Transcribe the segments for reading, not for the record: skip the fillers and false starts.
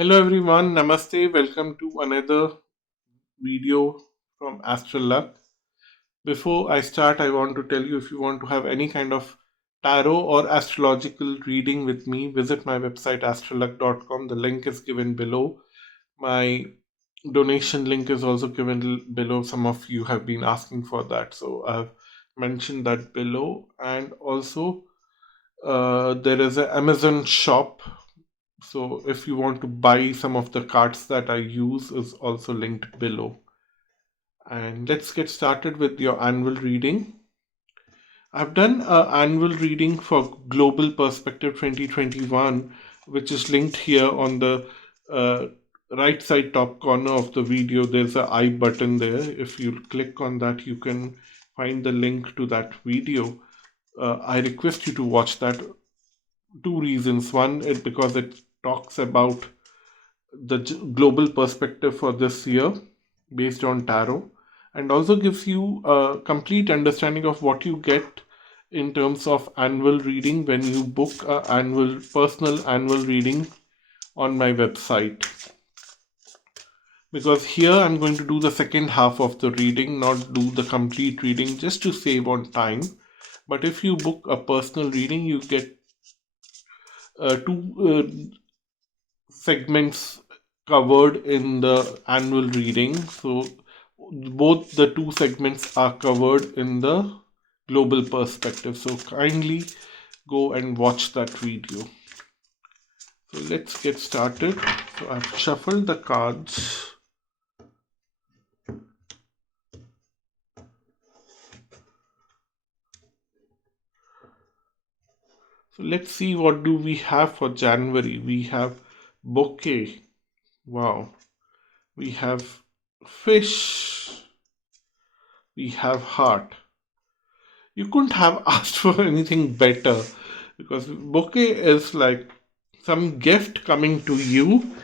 Hello everyone, Namaste. Welcome to another video from Astroluck. Before I start, I want to tell you if you want to have any kind of tarot or astrological reading with me, visit my website astroluck.com. The link is given below. My donation link is also given below. Some of you have been asking for that, so I've mentioned that below. And also, there is an Amazon shop, so if you want to buy some of the cards that I use is also linked below. And let's get started with your annual reading. I've done an annual reading for Global Perspective 2021, which is linked here on the uh, right side top corner of the video. There's a I button there. If you click on that, you can find the link to that video. I request you to watch that. Two reasons. One is because it talks about the global perspective for this year based on tarot, and also gives you a complete understanding of what you get in terms of annual reading when you book a annual personal annual reading on my website. Because here I'm going to do the second half of the reading, not do the complete reading, just to save on time. But if you book a personal reading, you get two segments covered in the annual reading. So both the two segments are covered in the global perspective. So kindly go and watch that video. So let's get started. So I've shuffled the cards. So let's see, what do we have for January. We have bouquet. Wow. We have fish. We have heart. You couldn't have asked for anything better, because bouquet is like some gift coming to you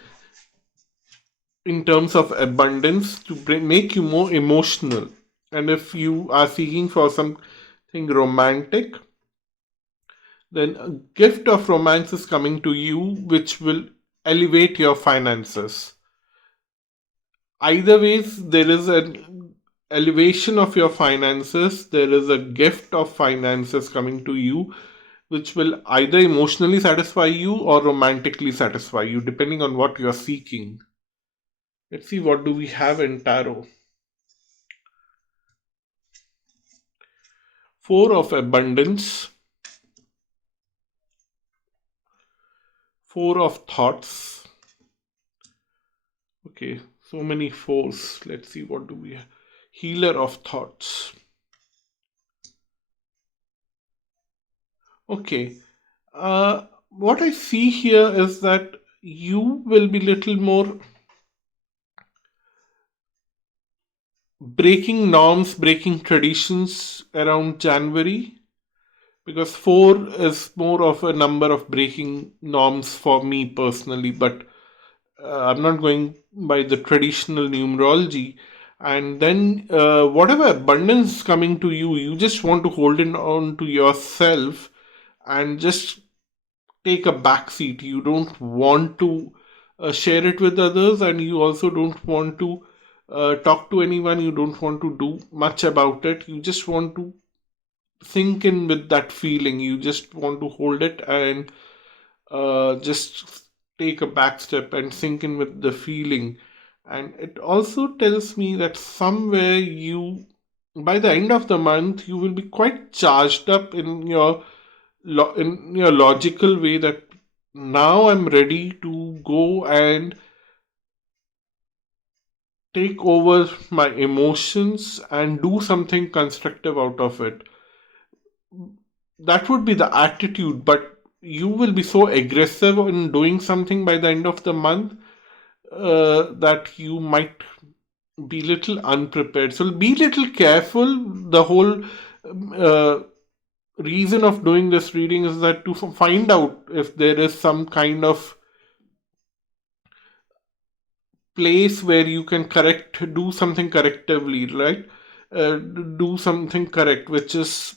in terms of abundance to make you more emotional. And if you are seeking for something romantic, then a gift of romance is coming to you, which will elevate your finances. Either ways, there is an elevation of your finances, there is a gift of finances coming to you, which will either emotionally satisfy you or romantically satisfy you, depending on what you are seeking. Let's see, what do we have in tarot. Four of abundance, four of thoughts. Okay, so many fours. Let's see, what do we have. Healer of thoughts. Okay, what I see here is that you will be little more breaking norms, breaking traditions around January, because four is more of a number of breaking norms for me personally, but I'm not going by the traditional numerology. And then, whatever abundance coming to you, you just want to hold it on to yourself and just take a back seat. You don't want to share it with others, and you also don't want to talk to anyone. You don't want to do much about it. You just want to sink in with that feeling. You just want to hold it and just take a back step and sink in with the feeling. And it also tells me that somewhere you, by the end of the month, you will be quite charged up in your logical way, that now I'm ready to go and take over my emotions and do something constructive out of it. That would be the attitude, but you will be so aggressive in doing something by the end of the month that you might be little unprepared. So be little careful. The whole uh, reason of doing this reading is that to find out if there is some kind of place where you can do something correctively, right? Do something correct, which is,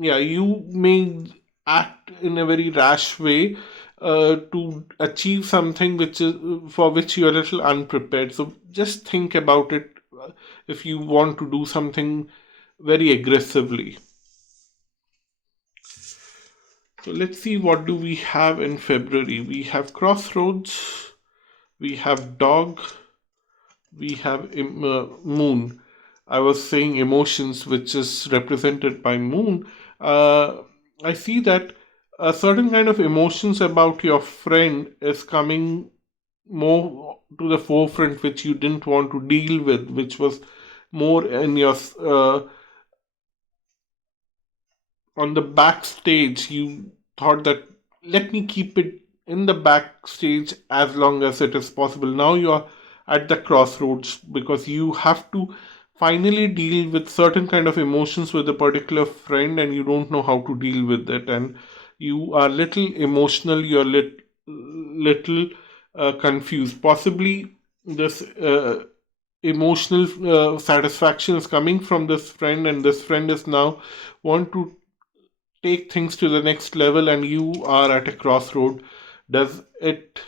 yeah, you may act in a very rash way, to achieve something which is for which you're a little unprepared. So just think about it if you want to do something very aggressively. So let's see, what do we have in February? We have Crossroads, we have Dog, we have Moon. I was saying emotions, which is represented by Moon. Uh, I see that a certain kind of emotions about your friend is coming more to the forefront, which you didn't want to deal with, which was more in your on the backstage. You thought that, let me keep it in the backstage as long as it is possible. Now you are at the crossroads because you have to finally deal with certain kind of emotions with a particular friend, and you don't know how to deal with it, and you are little emotional, you're little confused. Possibly this emotional satisfaction is coming from this friend, and this friend is now want to take things to the next level, and you are at a crossroad. Does it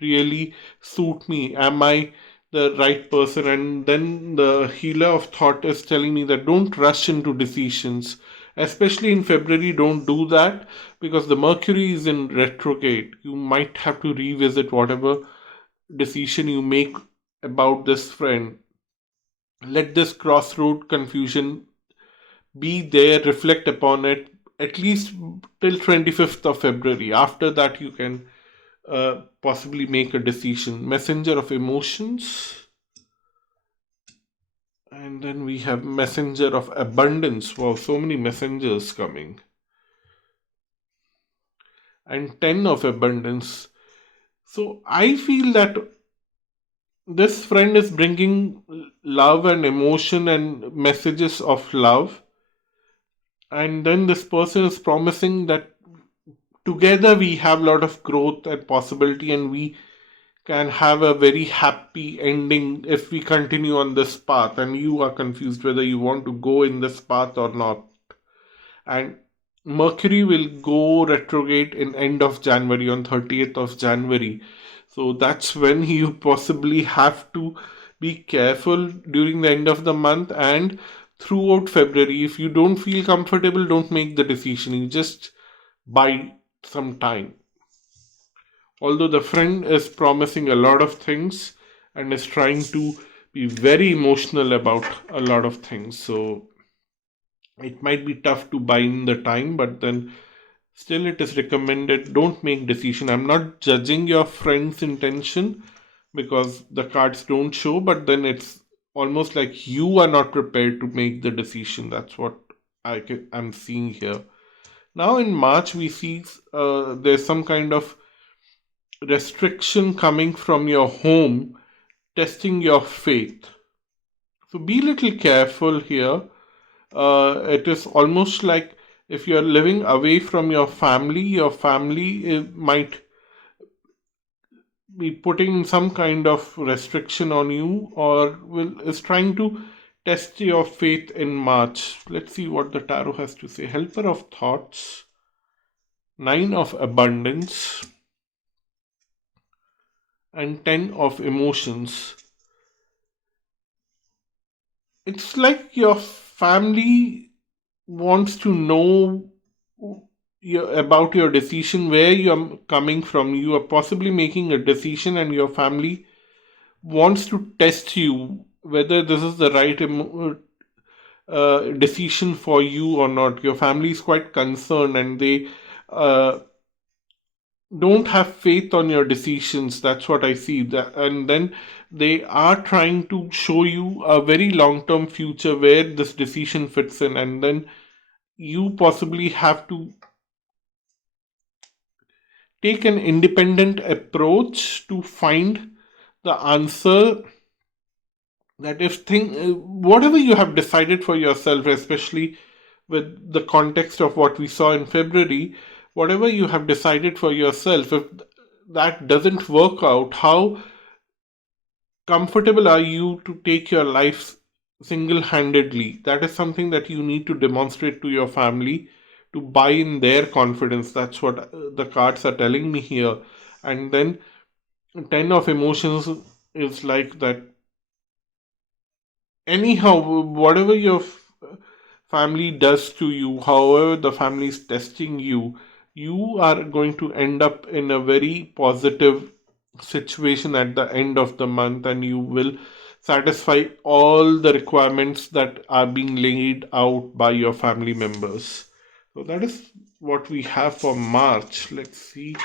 really suit me? Am I the right person? And then the healer of thought is telling me that don't rush into decisions, especially in February. Don't do that because the Mercury is in retrograde. You might have to revisit whatever decision you make about this friend. Let this crossroad confusion be there, reflect upon it at least till 25th of February. After that, you can possibly make a decision. Messenger of emotions. And then we have messenger of abundance. Wow, so many messengers coming. And 10 of abundance. So I feel that this friend is bringing love and emotion and messages of love. And then this person is promising that together we have a lot of growth and possibility, and we can have a very happy ending if we continue on this path. And you are confused whether you want to go in this path or not. And Mercury will go retrograde in end of January, on 30th of January. So that's when you possibly have to be careful during the end of the month and throughout February. If you don't feel comfortable, don't make the decision. You just buy some time. Although the friend is promising a lot of things and is trying to be very emotional about a lot of things, so it might be tough to buy in the time, but then still it is recommended. Don't make decision. I'm not judging your friend's intention because the cards don't show, but then it's almost like you are not prepared to make the decision. That's what I'm seeing here. Now in March, we see there's some kind of restriction coming from your home, testing your faith. So be little careful here. It is almost like if you are living away from your family might be putting some kind of restriction on you, or is trying to test your faith in March. Let's see what the tarot has to say. Helper of thoughts, 9 of abundance, and 10 of emotions. It's like your family wants to know about your decision, where you're coming from. You are possibly making a decision, and your family wants to test you whether this is the right decision for you or not. Your family is quite concerned, and they uh, don't have faith on your decisions. That's what I see. And then they are trying to show you a very long term future where this decision fits in, and then you possibly have to take an independent approach to find the answer. That if whatever you have decided for yourself, especially with the context of what we saw in February, whatever you have decided for yourself, if that doesn't work out, how comfortable are you to take your life single handedly? That is something that you need to demonstrate to your family to buy in their confidence. That's what the cards are telling me here. And then 10 of emotions is like that. Anyhow, whatever your family does to you, however the family is testing you, you are going to end up in a very positive situation at the end of the month, and you will satisfy all the requirements that are being laid out by your family members. So that is what we have for March. Let's see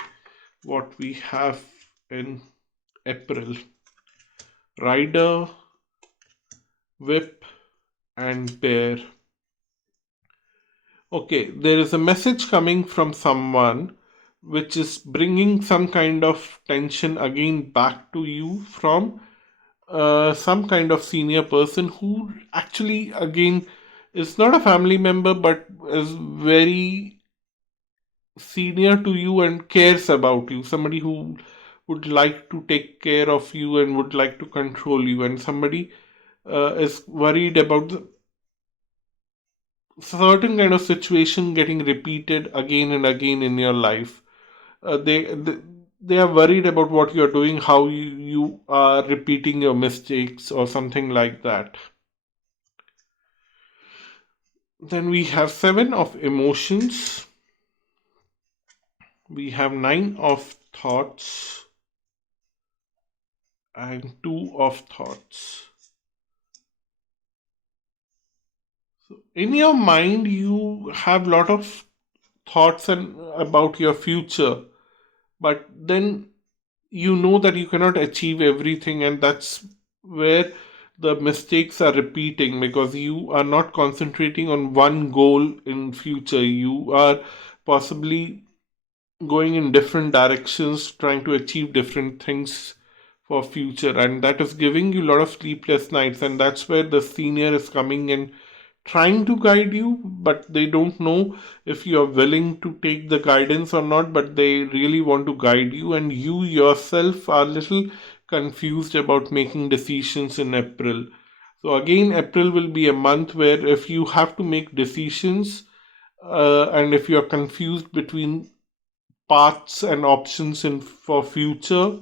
what we have in April. Rider, Whip, and Bear. Okay, there is a message coming from someone which is bringing some kind of tension again back to you from some kind of senior person who actually, again, is not a family member but is very senior to you and cares about you. Somebody who would like to take care of you and would like to control you, and somebody is worried about the certain kind of situation getting repeated again and again in your life. They are worried about what you're doing, how you are repeating your mistakes or something like that. Then we have 7 of emotions, we have 9 of thoughts, and 2 of thoughts. So in your mind you have a lot of thoughts and about your future, but then you know that you cannot achieve everything, and that's where the mistakes are repeating, because you are not concentrating on one goal in future. You are possibly going in different directions, trying to achieve different things for future, and that is giving you a lot of sleepless nights. And that's where the senior is coming and trying to guide you, but they don't know if you are willing to take the guidance or not, but they really want to guide you, and you yourself are a little confused about making decisions in April. So again, April will be a month where if you have to make decisions, and if you are confused between paths and options in for future,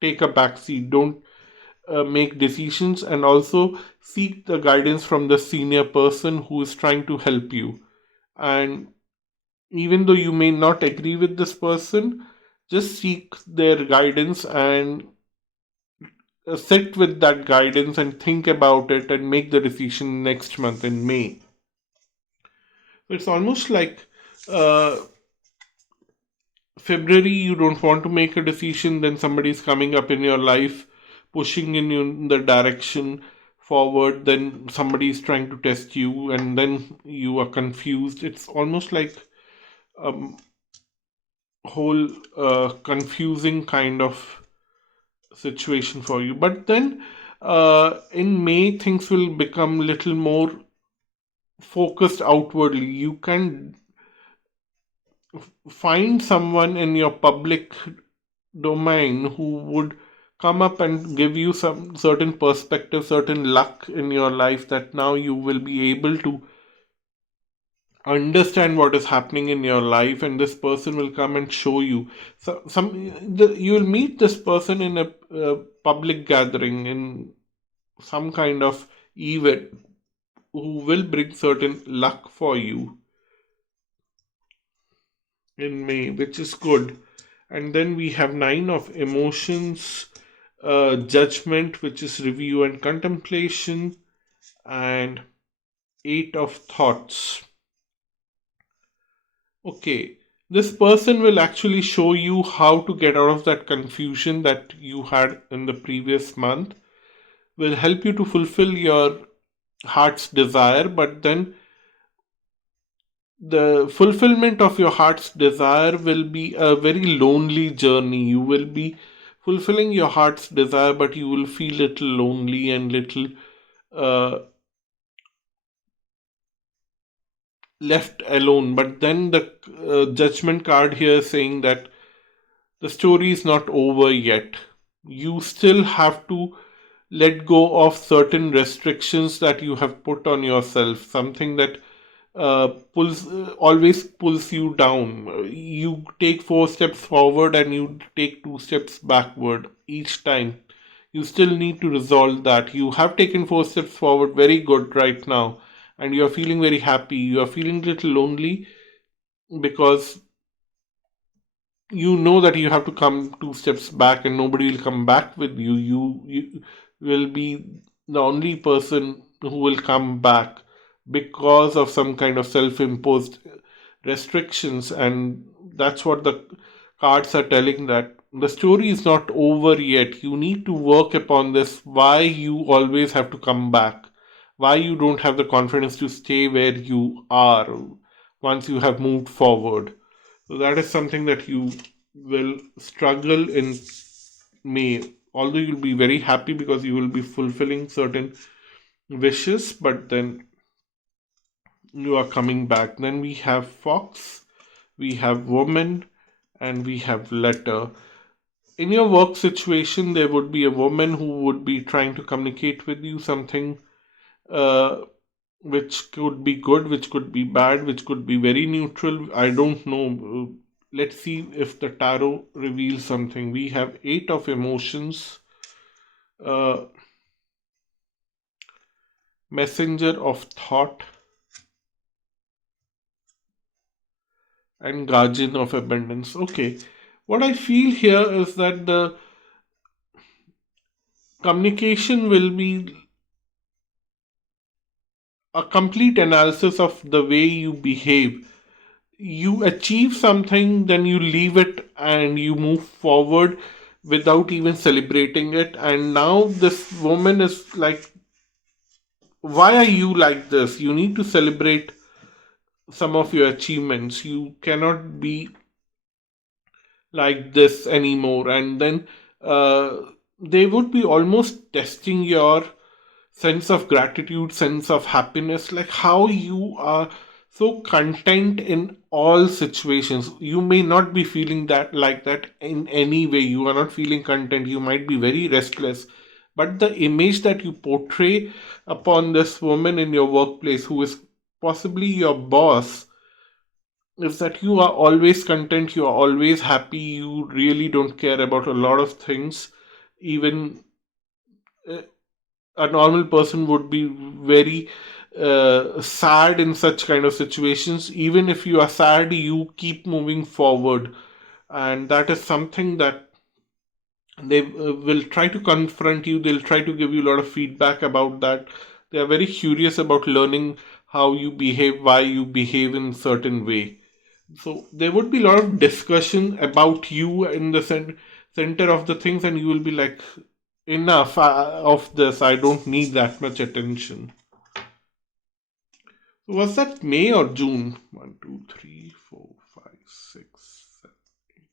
take a back seat. Don't make decisions, and also seek the guidance from the senior person who is trying to help you. And even though you may not agree with this person, just seek their guidance and sit with that guidance and think about it and make the decision next month in May. It's almost like uh, February, you don't want to make a decision, then somebody is coming up in your life, pushing in you in the direction forward, then somebody is trying to test you, and then you are confused. It's almost like a whole confusing kind of situation for you. But then in May, things will become little more focused outwardly. You can find someone in your public domain who would come up and give you some certain perspective, certain luck in your life, that now you will be able to understand what is happening in your life, and this person will come and show you. So you will meet this person in a public gathering, in some kind of event, who will bring certain luck for you in May, which is good. And then we have 9 of emotions, judgment, which is review and contemplation, and 8 of thoughts. Okay, this person will actually show you how to get out of that confusion that you had in the previous month, will help you to fulfill your heart's desire, but then the fulfillment of your heart's desire will be a very lonely journey. You will be fulfilling your heart's desire, but you will feel little lonely and little uh, left alone. But then the judgment card here is saying that the story is not over yet. You still have to let go of certain restrictions that you have put on yourself, something that always pulls you down. You take 4 steps forward and you take 2 steps backward each time. You still need to resolve that. You have taken 4 steps forward, very good right now, and you are feeling very happy. You are feeling a little lonely because you know that you have to come 2 steps back and nobody will come back with you. You will be the only person who will come back because of some kind of self-imposed restrictions, and that's what the cards are telling, that the story is not over yet. You need to work upon this, why you always have to come back, why you don't have the confidence to stay where you are once you have moved forward. So that is something that you will struggle in May. Although you'll be very happy because you will be fulfilling certain wishes, but then you are coming back. Then we have Fox, we have Woman, and we have Letter. In your work situation, there would be a woman who would be trying to communicate with you something uh, which could be good, which could be bad, which could be very neutral. I don't know. Let's see if the tarot reveals something. We have Eight of Emotions, uh, Messenger of Thought, and Guardian of Abundance. Okay, what I feel here is that the communication will be a complete analysis of the way you behave. You achieve something, then you leave it and you move forward without even celebrating it. And now this woman is like, why are you like this? You need to celebrate some of your achievements. You cannot be like this anymore. And then uh, they would be almost testing your sense of gratitude, sense of happiness, like how you are so content in all situations. You may not be feeling that like that in any way. You are not feeling content. You might be very restless. But the image that you portray upon this woman in your workplace, who is possibly your boss, is that you are always content, you are always happy, you really don't care about a lot of things. Even uh, a normal person would be very sad in such kind of situations. Even if you are sad, you keep moving forward, and that is something that they will try to confront you. They'll try to give you a lot of feedback about that. They are very curious about learning how you behave, why you behave in certain way. So there would be a lot of discussion about you in the center of the things, and you will be like, enough of this. I don't need that much attention. Was that May or June? 1, 2, 3, 4, 5, 6, 7, 8,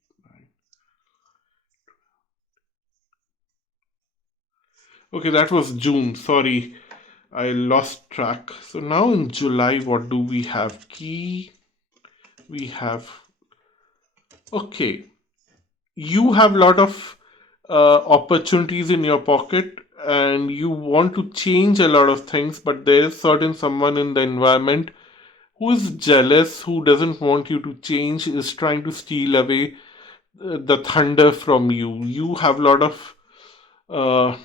9. Okay, that was June. Sorry, I lost track. So now in July, what do we have? Key. We have. Okay, you have a lot of opportunities in your pocket and you want to change a lot of things, but there is certain someone in the environment who is jealous, who doesn't want you to change, is trying to steal away the thunder from you. You have a lot of uh,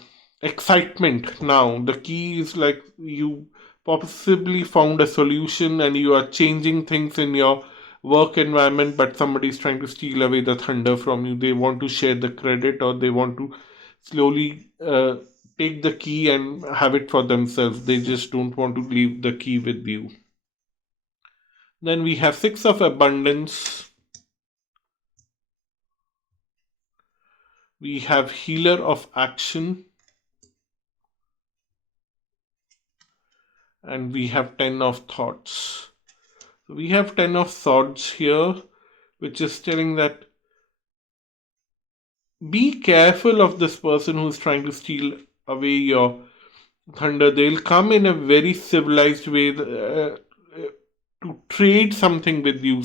excitement now. The key is like you possibly found a solution and you are changing things in your work environment, but somebody is trying to steal away the thunder from you. They want to share the credit, or they want to slowly take the key and have it for themselves. They just don't want to leave the key with you. Then we have Six of Abundance. We have Healer of Action. And we have Ten of Thoughts. So we have Ten of Swords here, which is telling that be careful of this person who's trying to steal away your thunder. They'll come in a very civilized way to trade something with you.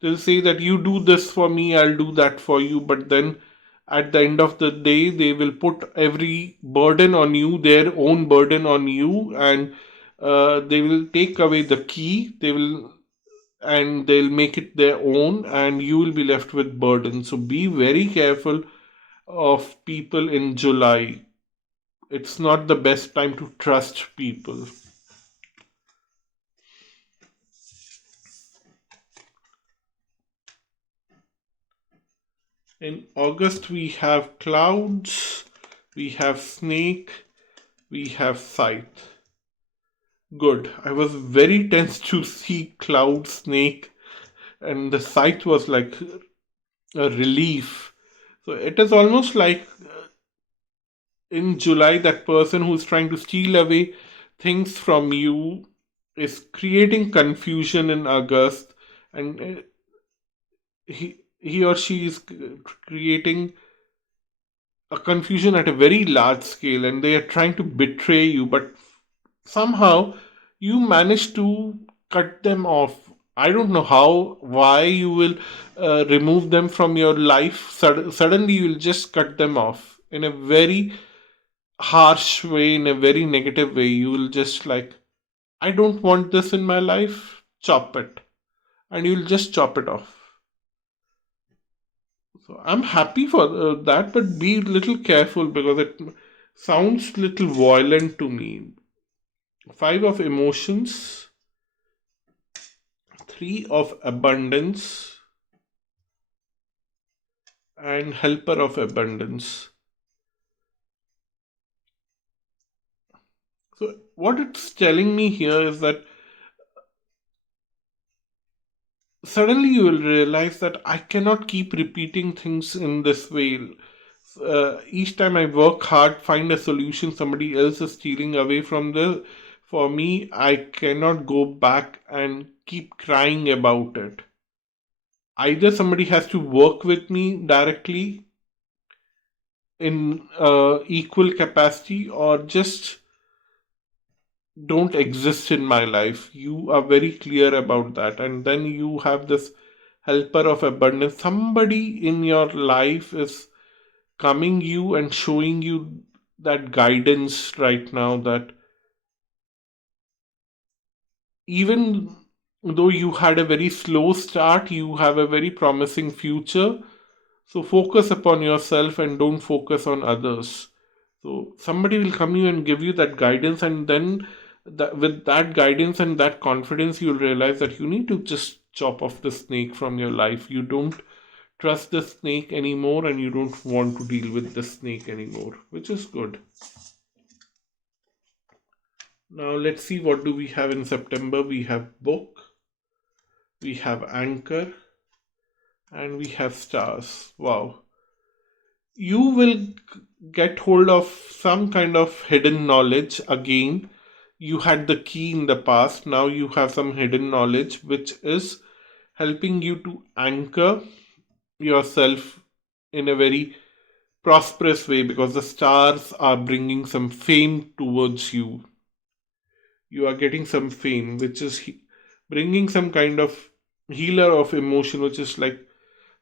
They'll say that you do this for me, I'll do that for you, but then at the end of the day, they will put every burden on you, their own burden on you, and they will take away the key, and they'll make it their own, and you will be left with burden. So be very careful of people in July. It's not the best time to trust people. In August, we have clouds, we have snake, we have scythe. Good. I was very tense to see cloud, snake, and the scythe was like a relief. So it is almost like in July, that person who's trying to steal away things from you is creating confusion in August, and he or she is creating a confusion at a very large scale, and they are trying to betray you, but somehow you manage to cut them off. I don't know how, why you will remove them from your life. Suddenly, you will just cut them off in a very harsh way, in a very negative way. You will just like, I don't want this in my life, chop it. And you'll just chop it off. So I'm happy for that, but be a little careful because it sounds little violent to me. Five of emotions, three of abundance, and helper of abundance. So what it's telling me here is that suddenly you will realize that I cannot keep repeating things in this way. Each time I work hard, find a solution, somebody else is stealing away from the. For me, I cannot go back and keep crying about it. Either somebody has to work with me directly in equal capacity, or just don't exist in my life. You are very clear about that. And then you have this helper of abundance. Somebody in your life is coming you and showing you that guidance right now, that even though you had a very slow start, you have a very promising future. So focus upon yourself and don't focus on others. So somebody will come you and give you that guidance, and then with that guidance and that confidence, you'll realize that you need to just chop off the snake from your life. You don't trust the snake anymore, and you don't want to deal with the snake anymore, which is good. Now let's see, what do we have in September. We have book, we have anchor, and we have stars. Wow. You will get hold of some kind of hidden knowledge again. You had the key in the past, now you have some hidden knowledge which is helping you to anchor yourself in a very prosperous way, because the stars are bringing some fame towards you. You are getting some fame which is bringing some kind of healer of emotion, which is like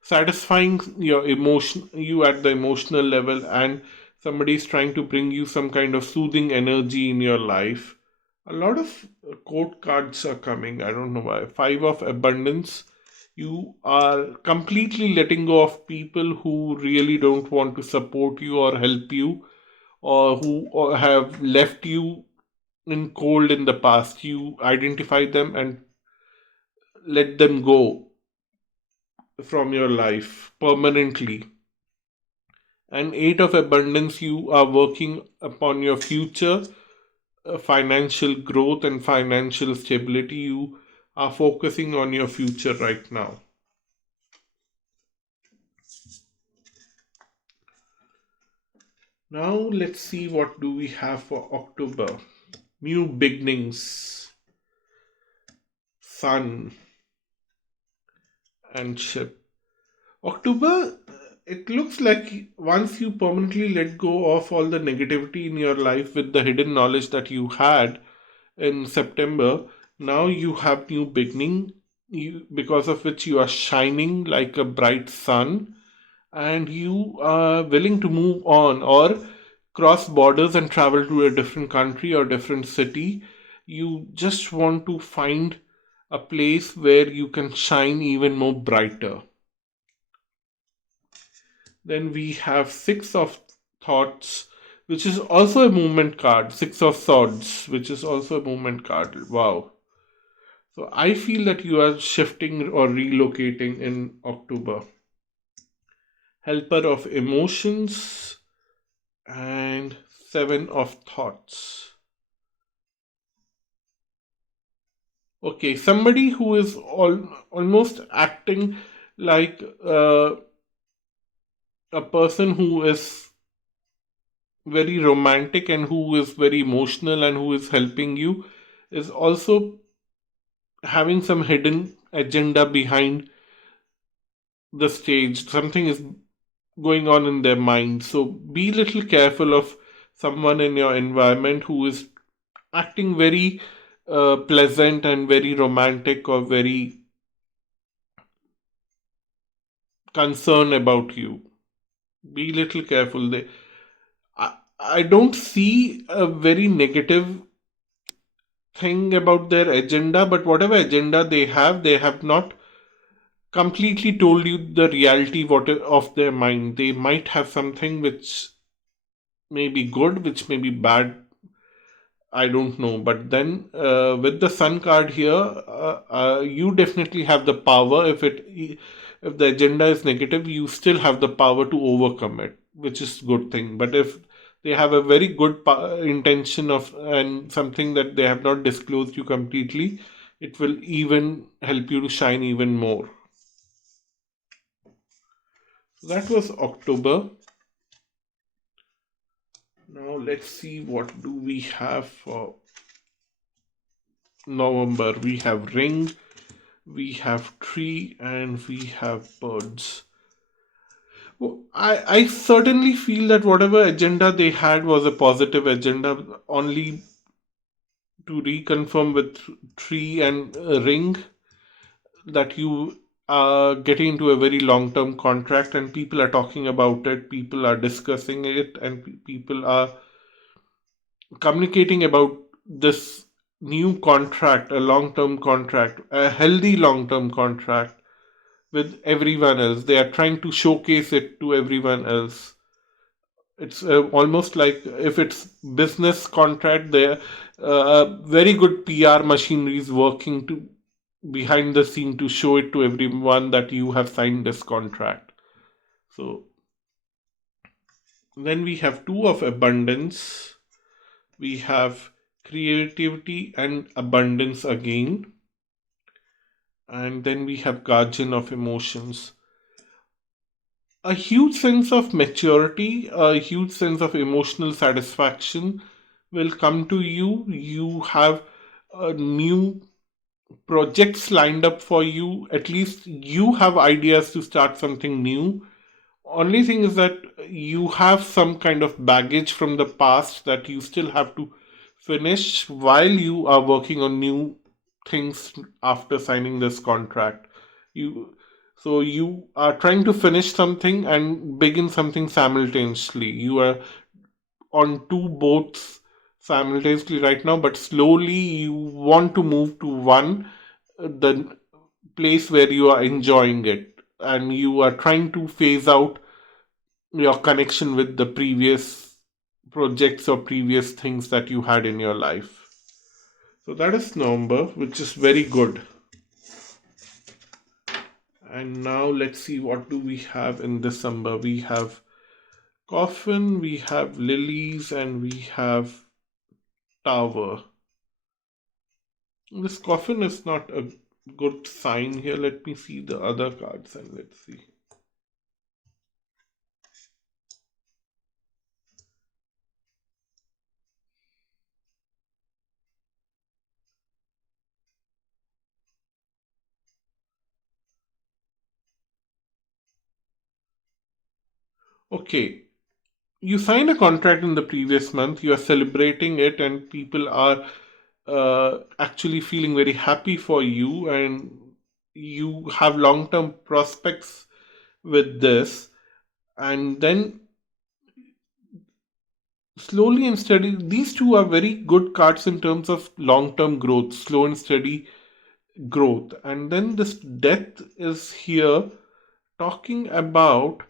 satisfying your emotion, you at the emotional level, and somebody is trying to bring you some kind of soothing energy in your life. A lot of quote cards are coming, I don't know why. Five of abundance. You are completely letting go of people who really don't want to support you or help you, or who have left you in cold in the past. You identify them and let them go from your life permanently. And eight of abundance, you are working upon your future financial growth and financial stability. You are focusing on your future right now. Now let's see, what do we have for October. New beginnings, sun, and ship. October, it looks like once you permanently let go of all the negativity in your life with the hidden knowledge that you had in September, now you have new beginning, because of which you are shining like a bright sun, and you are willing to move on or cross borders and travel to a different country or different city. You just want to find a place where you can shine even more brighter. Then we have Six of Thoughts, which is also a movement card. Six of Swords, which is also a movement card. Wow. So I feel that you are shifting or relocating in October. Helper of Emotions and Seven of Thoughts. Okay, somebody who is almost acting like a person who is very romantic and who is very emotional and who is helping you is also having some hidden agenda behind the stage. Something is going on in their mind. So be little careful of someone in your environment who is acting very pleasant and very romantic or very concerned about you. Be little careful. I don't see a very negative thing about their agenda, but whatever agenda they have not completely told you the reality of their mind. They might have something which may be good, which may be bad. I don't know. But then with the Sun card here, you definitely have the power. If the agenda is negative, you still have the power to overcome it, which is good thing. But if they have a very good intention of and something that they have not disclosed you completely, it will even help you to shine even more. So that was October. Now let's see what do we have for November. We have ring, we have tree, and we have birds. Well, I certainly feel that whatever agenda they had was a positive agenda. Only to reconfirm with tree and ring that you are getting into a very long term contract and people are talking about it, people are discussing it, and people are communicating about this new contract, a long term contract, a healthy long term contract with everyone else. They are trying to showcase it to everyone else. It's almost like if it's business contract, there very good PR machinery is working to behind the scene to show it to everyone that you have signed this contract. So then we have two of abundance. We have creativity and abundance again. And then we have guardian of emotions. A huge sense of maturity, a huge sense of emotional satisfaction will come to you. You have new projects lined up for you. At least you have ideas to start something new. Only thing is that you have some kind of baggage from the past that you still have to finish while you are working on new things after signing this contract. You so you are trying to finish something and begin something simultaneously. You are on two boats simultaneously right now, but slowly you want to move to one, the place where you are enjoying it, and you are trying to phase out your connection with the previous projects or previous things that you had in your life. So that is November, which is very good. And now let's see what do we have in December. We have coffin, we have lilies, and we have tower. This coffin is not a good sign here. Let me see the other cards and let's see. Okay, you signed a contract in the previous month, you are celebrating it, and people are actually feeling very happy for you, and you have long term prospects with this. And then slowly and steady, these two are very good cards in terms of long-term growth, slow and steady growth. And then this death is here talking about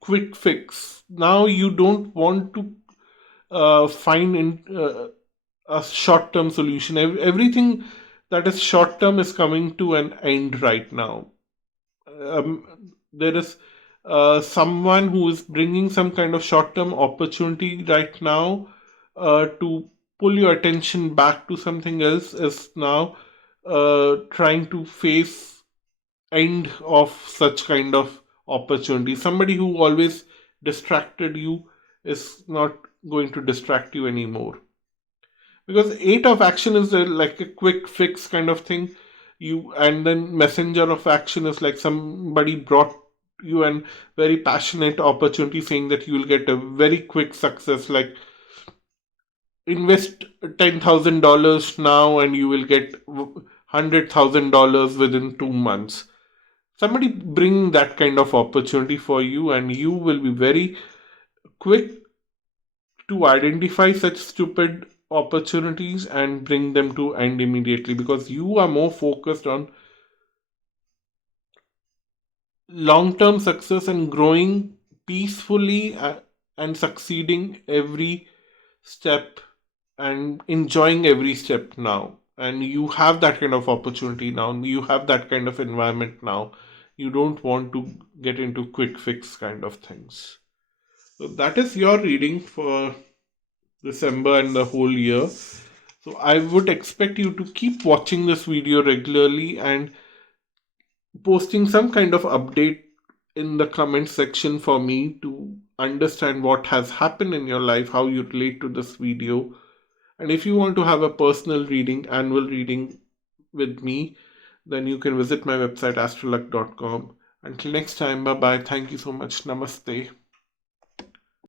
quick fix. Now you don't want to find a short-term solution. Everything that is short-term is coming to an end right now. There is someone who is bringing some kind of short-term opportunity right now to pull your attention back to something else, is now trying to face end of such kind of opportunity. Somebody who always distracted you is not going to distract you anymore, because eight of action is like a quick fix kind of thing. You, and then messenger of action is like somebody brought you an very passionate opportunity saying that you will get a very quick success, like invest $10,000 now and you will get $100,000 within 2 months. Somebody bring that kind of opportunity for you, and you will be very quick to identify such stupid opportunities and bring them to end immediately, because you are more focused on long term success and growing peacefully and succeeding every step and enjoying every step now. And you have that kind of opportunity now, you have that kind of environment now. You don't want to get into quick fix kind of things. So that is your reading for December and the whole year. So I would expect you to keep watching this video regularly and posting some kind of update in the comment section for me to understand what has happened in your life, how you relate to this video. And if you want to have a personal reading, annual reading with me, then you can visit my website astroluck.com. Until next time, bye bye. Thank you so much. Namaste.